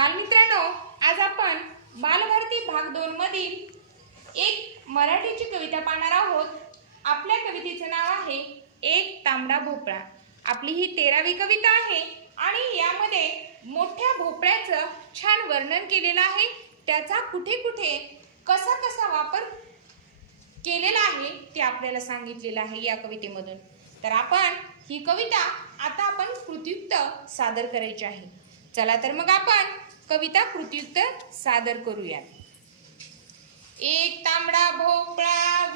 बालमित्रांनो आज आपण बालभारती भाग दोन मधील एक मराठीची कविता पाहणार आहोत. आपल्या कवितेचं नाव आहे एक तांबडा भोपळा. आपली ही तेरावी कविता आहे आणि यामध्ये मोठ्या भोपळ्याचं छान वर्णन केलेलं आहे. त्याचा कुठे कुठे कसा कसा वापर केलेला आहे ते आपल्याला सांगितलेलं आहे या कवितेमधून. तर आपण ही कविता आता आपण कृतियुक्त सादर करायची आहे. चला तर मग आपण कविता कृतीयुक्त सादर करूया एक तांबडा भोपळा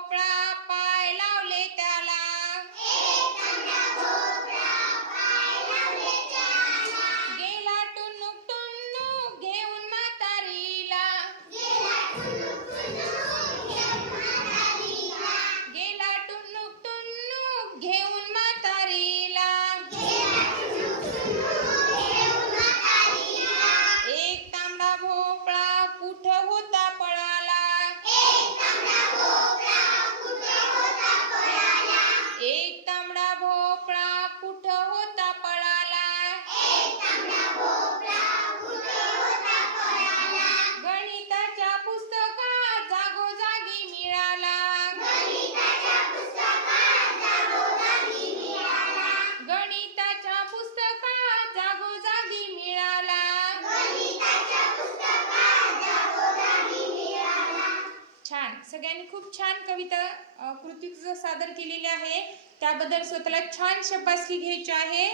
तांबडा सगळ्यांनी खूप छान कविता अ, कृती सादर केलेली आहे. त्याबद्दल स्वतःला छान शबासकी घ्यायची आहे.